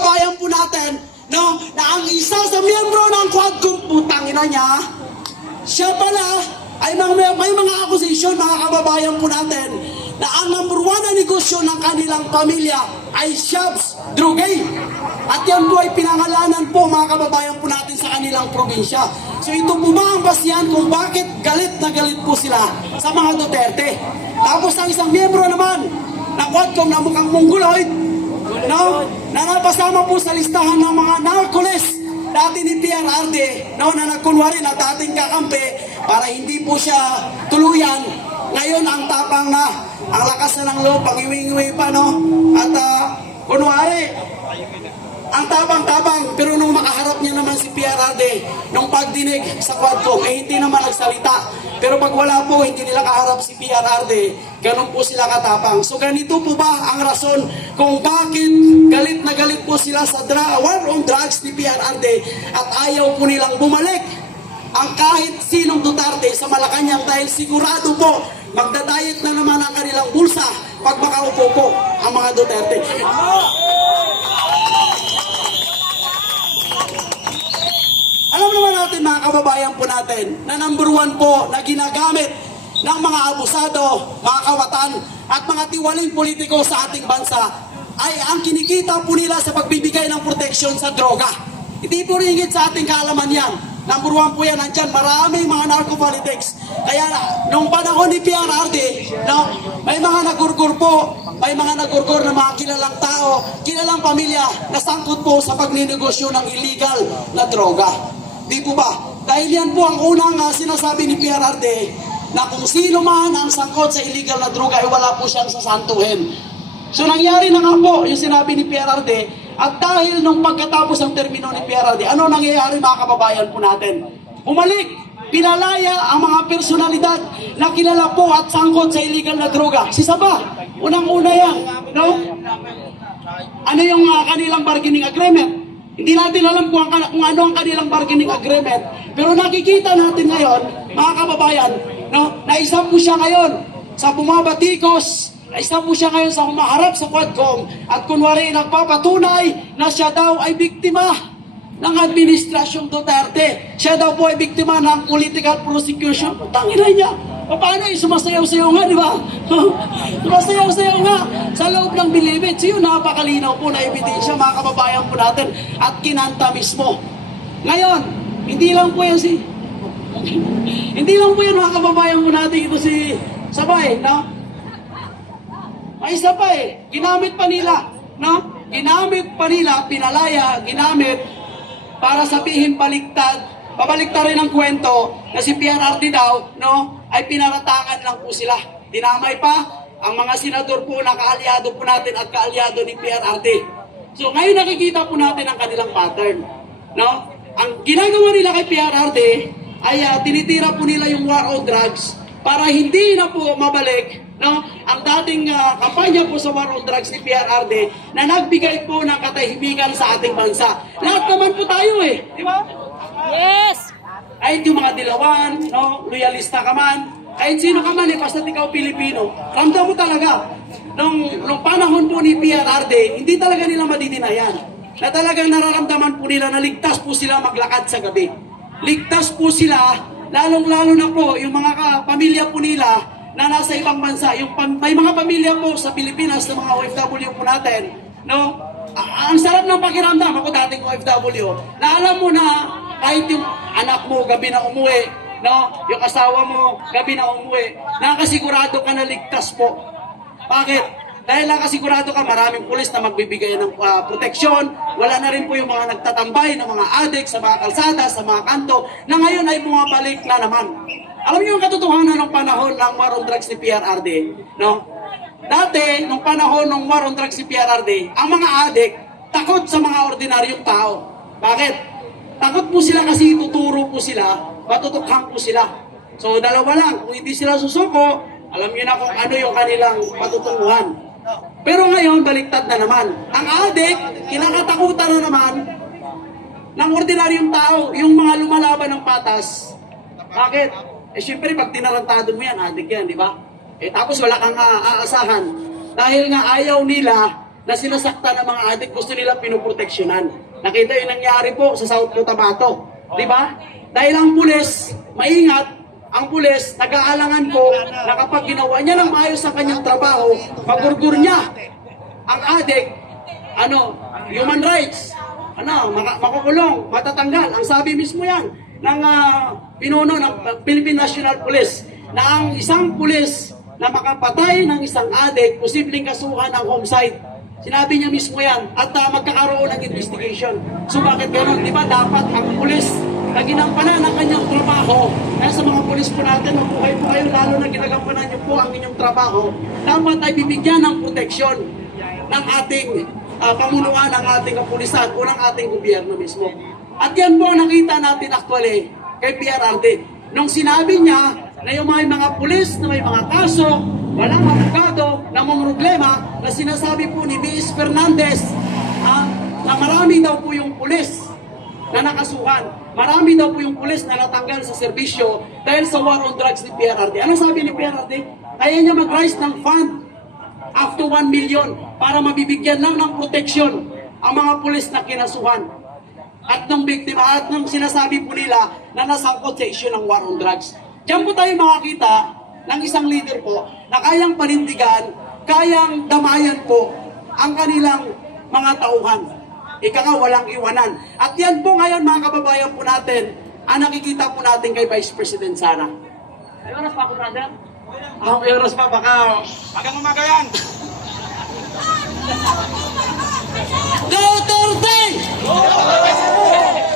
Bayan po natin, no, na ang isa sa miyembro ng Quadcom, putang ina niya, siya pala ay may mga accusation, mga kababayan po natin, na ang number one na negosyo ng kanilang pamilya ay Shabs Drugay. At yan po ay pinangalanan po, mga kababayan po natin, sa kanilang probinsya. So ito po ba ang basihan kung bakit galit na galit po sila sa mga Duterte? Tapos ang isang miyembro naman ng Quadcom na mukhang mongoloid, no, na napasama po sa listahan ng mga narcoles dati ni PRRD, no, na nagkunwari na dating kakampi para hindi po siya tuluyan. Ngayon ang tapang na, ang lakas na ng loob, pag-iwi-iwi pa, no, at kunwari ang tabang-tabang, pero nung makaharap niya naman si PRRD nung pagdinig sa Quadcom, hindi naman nagsalita. Pero pag wala po, hindi nila kaharap si PRRD, ganun po sila katapang. So ganito po ba ang rason kung bakit galit na galit po sila sa war on drugs ni PRRD at ayaw po nilang bumalik ang kahit sinong Duterte sa Malacanang dahil sigurado po magdadayet na naman ang kanilang bulsa pag makaupo po ang mga Duterte. Alam naman natin, mga kababayan po natin, na number one po na ginagamit ng mga abusado, mga kawatan, at mga tiwaling politiko sa ating bansa ay ang kinikita po nila sa pagbibigay ng proteksyon sa droga. Hindi po ringit sa ating kaalaman yan. Number one po yan, nandyan maraming mga narco-politics. Kaya nung panahon ni PRRD, no, may mga nagurgur po, may mga nagurgur na mga kilalang tao, kilalang pamilya na sangkot po sa pagninegosyo ng illegal na droga. Di po ba? Dahil yan po ang unang sinasabi ni PRRD na kung sino man ang sangkot sa illegal na droga ay wala po siyang sasantuhin. So nangyari na nga po yung sinabi ni PRRD at dahil nung pagkatapos ng termino ni PRRD, ano nangyayari, mga kababayan po natin? Bumalik, pinalaya ang mga personalidad na kilala po at sangkot sa illegal na droga. Si Saba, unang-una yan, no? Ano yung kanilang bargaining agreement? Hindi natin alam kung ano ang kanilang bargaining agreement. Pero nakikita natin ngayon, mga kababayan, no, na isa po siya ngayon sa bumabatikos, na isa po siya ngayon sa humaharap sa Quadcom at kunwari nagpapatunay na siya daw ay biktima ng Administrasyong Duterte. Siya daw po ay biktima ng political prosecution. Tangina niya. Paano yung sumasayaw-sayaw nga, di ba? Sumasayaw-sayaw nga sa loob ng bilibid. So yun, napakalinaw po na ebidensya, mga kababayan po natin, at kinanta mismo. Ngayon, hindi lang po yan hindi lang po yan, mga kababayan po natin, ito si Sabay, no? May isa pa ginamit pa nila, no? Ginamit pa nila, pinalaya, ginamit para sabihin pabaliktad rin ang kwento na si PRRD daw, no, ay pinaratakan lang po sila. Dinamay pa ang mga senador po na kaalyado po natin at kaalyado ni PRRD. So ngayon nakikita po natin ang kanilang pattern, no? Ang ginagawa nila kay PRRD ay tinitira po nila yung war on drugs para hindi na po mabalik, no, ang dating kampanya po sa war on drugs ni PRRD na nagbigay po ng katahimikan sa ating bansa. Lahat naman po tayo di ba? Yes! Kahit yung mga dilawan, no, loyalista ka man, kahit sino ka man, basta ikaw Pilipino, ramdam mo talaga. Nung panahon po ni PRRD, hindi talaga nila madidinayan. Na talagang nararamdaman po nila na ligtas po sila maglakad sa gabi. Ligtas po sila, lalong-lalo na po yung mga pamilya po nila na nasa ibang bansa. May mga pamilya po sa Pilipinas, na mga OFW po natin, no? Ang sarap ng pakiramdam, ako dating OFW, na alam mo na kahit yung anak mo gabi na umuwi, no, yung asawa mo gabi na umuwi, nakasigurado ka na ligtas po. Bakit? Dahil nakasigurado ka, maraming pulis na magbibigay ng proteksyon, wala na rin po yung mga nagtatambay ng mga adik sa mga kalsada, sa mga kanto, na ngayon ay bumabalik na naman. Alam niyo yung katotohanan ng panahon ng war on drugs ni PRRD, no? Dati, nung panahon ng war on drugs ni PRRD, ang mga adik takot sa mga ordinaryong tao. Bakit? Takot po sila kasi tuturo po sila, matutukhang po sila. So dalawa lang, kung hindi sila susuko, alam niyo na kung ano yung kanilang patutunguhan. Pero ngayon, baliktad na naman. Ang adik, kinakatakutan na naman ng ordinaryong tao, yung mga lumalaban ng patas. Bakit? Siyempre, pag tinarantado mo yan, adik yan, di ba? Tapos wala kang aasahan. Dahil nga ayaw nila na sinasaktan ng mga adik, gusto nila pinoproteksyonan. Nakita yung nangyari po sa South Cotabato. Di ba? Dahil ang pulis, maingat, ang pulis, nag-aalangan po na kapag ginawa niya ng maayos ang kanyang trabaho, pagurgur niya ang adik, human rights, makukulong, matatanggal. Ang sabi mismo yan ng pinuno ng Philippine National Police na ang isang pulis na makapatay ng isang adik, posibleng kasuhan ng homicide. Sinabi niya mismo yan at magkakaroon ng investigation. So bakit gano'n? Di ba dapat ang pulis na ginampanan ng kanyang trabaho, kaya sa mga pulis po natin, mabuhay po kayo, lalo na ginagampanan niyo po ang inyong trabaho, dapat ay bibigyan ng proteksyon ng ating pamunuan, ng ating kapulisan o ng ating gobyerno mismo. At yan po nakita natin actually kay PRRD. Nung sinabi niya na yung mga pulis na may mga kaso, walang abogado na may problema, na sinasabi po ni Ms. Fernandez na marami daw po yung pulis na nakasuhan. Marami daw po yung pulis na natanggal sa serbisyo dahil sa war on drugs ni PRRD. Ano sabi ni PRRD? Kaya niya mag-rise ng fund up to 1 million para mabibigyan lang ng proteksyon ang mga pulis na kinasuhan at ng biktima at ng sinasabi po nila na nasangkot sa issue ng war on drugs. Diyan po tayo makakita ng isang leader po na kayang panindigan, kayang damayan po ang kanilang mga tauhan. Ika nga, walang iwanan. At yan po ngayon mga kababayan po natin, ang nakikita po natin kay Vice President Sara. Ay oras pa ako, brother? May oras pa, baka hanggang umaga yan. Duterte!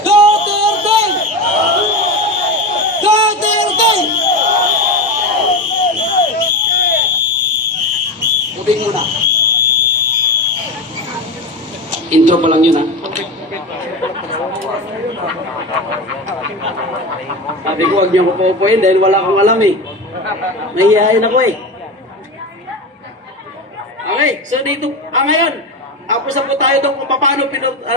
Duterte! Duterte! Tubig muna. Intro pa lang yun, ha? Sabi ko, huwag niyo ko paupuin dahil wala akong alam, eh. Nahihayin ako, eh. Okay, so dito, ngayon, tapos na po tayo doon kung paano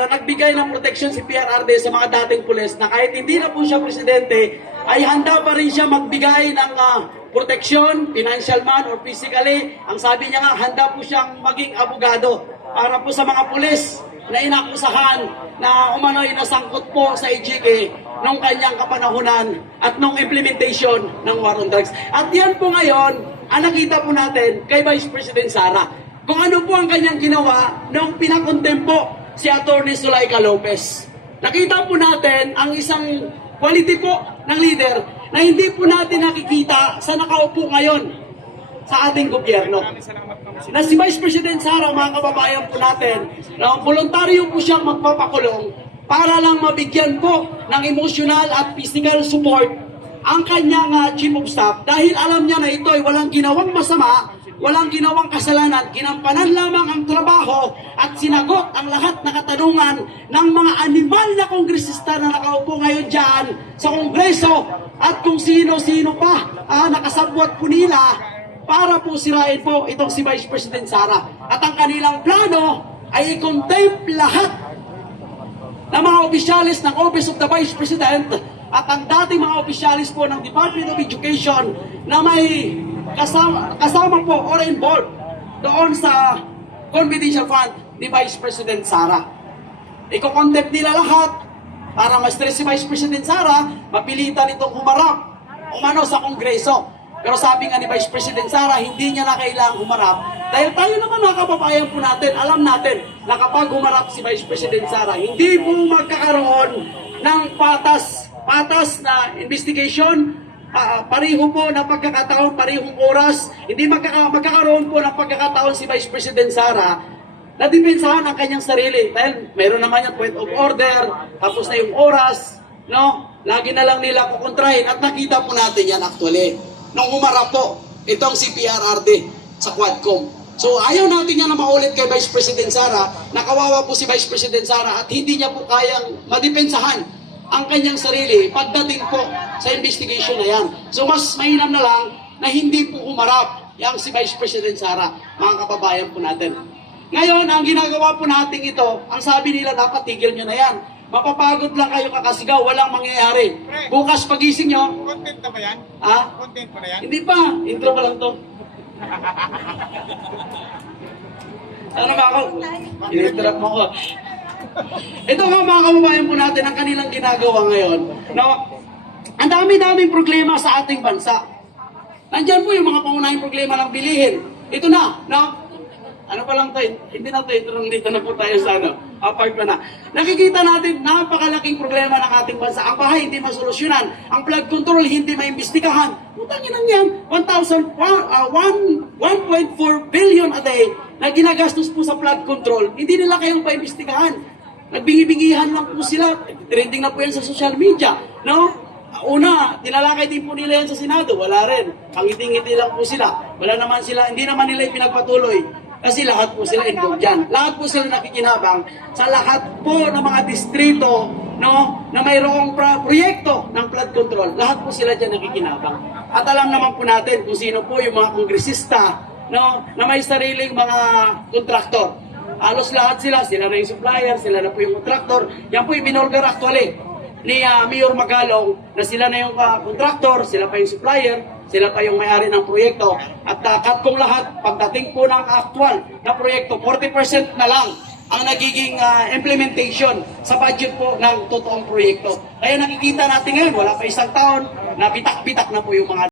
nagbigay ng proteksyon si PRRD sa mga dating pulis na kahit hindi na po siya presidente, ay handa pa rin siya magbigay ng proteksyon, financial man or physically. Ang sabi niya nga, handa po siyang maging abogado para po sa mga pulis na inakusahan na umano'y nasangkot po sa EJK nung kanyang kapanahunan at nung implementation ng war on drugs. At yan po ngayon, ang nakita po natin kay Vice President Sara. Kung ano po ang kanyang ginawa nung pinakontempo si Atty. Zulaika Lopez. Nakita po natin ang isang quality po ng leader na hindi po natin nakikita sa nakaupo ngayon sa ating gobyerno. Na si Vice President Sara, mga kababayan po natin, na voluntaryo po siyang magpapakulong para lang mabigyan po ng emotional at physical support ang kanyang chief of staff dahil alam niya na ito ay walang ginawang masama, walang ginawang kasalanan, ginampanan lamang ang trabaho at sinagot ang lahat na katanungan ng mga animal na kongresista na nakaupo ngayon dyan sa Kongreso at kung sino-sino pa nakasabwat po nila para po sirain po itong si Vice President Sara. At ang kanilang plano ay i-contempt lahat ng mga opisyalis ng Office of the Vice President at ang dating mga opisyalis po ng Department of Education na may kasama po or involved doon sa confidential fund ni Vice President Sara. Iko-contempt nila lahat para ma-stress si Vice President Sara, mapilitan itong humarap umano sa Kongreso. Pero sabi nga ni Vice President Sara, hindi niya na kailangang humarap. Dahil tayo naman mga kababayan po natin, alam natin na kapag humarap si Vice President Sara, hindi po magkakaroon ng patas na investigation, pareho po na pagkakataon, parehong oras, hindi magkakaroon po ng pagkakataon si Vice President Sara na depensahan ang kanyang sarili. Dahil mayroon naman yung point of order, tapos na yung oras, no? Lagi na lang nila kukontrahin at nakita po natin yan actually. Nung humarap po itong si PRRD sa Quadcom. So ayaw natin yan na maulit kay Vice President Sara, nakawawa po si Vice President Sara at hindi niya po kayang madepensahan ang kanyang sarili pagdating po sa investigation na yan. So mas mainam na lang na hindi po humarap yang si Vice President Sara, mga kababayan po natin. Ngayon, ang ginagawa po natin ito, ang sabi nila dapat tigil nyo na yan. Mapapagod lang kayo kakasigaw, walang mangyayari. Bukas pagising nyo. Content na ba yan? Ha? Content pa na yan? Hindi pa, intro pa lang to. Ano ba ako? Ininterrupt mo ko. Ito nga mga kababayan po natin ang kanilang ginagawa ngayon. No? Ang dami-daming problema sa ating bansa. Nandyan po yung mga pangunahing problema ng bilihin. Ito na, no? Ano pa lang tayo? Hindi na tayo, dito na po tayo sa apart pa na. Nakikita natin, napakalaking problema ng ating bansa. Ang bahay hindi masolusyonan. Ang flood control hindi maimbestigahan. Putangin lang yan, 1.4 billion a day na ginagastos po sa flood control. Hindi nila kayong paimbestigahan. Nagbingi-bingihan lang po sila. Trending na po yan sa social media. No? Una, tinalakay din po nila yan sa Senado. Wala rin. Pangiti-ngiti lang po sila. Wala naman sila, hindi naman nila ipinagpatuloy. Kasi lahat po sila involved dyan. Lahat po sila nakikinabang sa lahat po ng mga distrito, no, na mayroong proyekto ng flood control. Lahat po sila dyan nakikinabang. At alam naman po natin kung sino po yung mga kongresista, no, na may sariling mga kontraktor. Halos lahat sila na yung supplier, sila na po yung kontraktor. Yan po yung binulgar actually ni Mayor Magalong na sila na yung kontraktor, sila pa yung supplier, sila pa yung may-ari ng proyekto. At cut kong lahat, pagdating po ng actual na proyekto, 40% na lang ang nagiging implementation sa budget po ng totoong proyekto. Kaya nakikita natin ngayon, wala pa isang taon, na bitak-bitak na po yung mga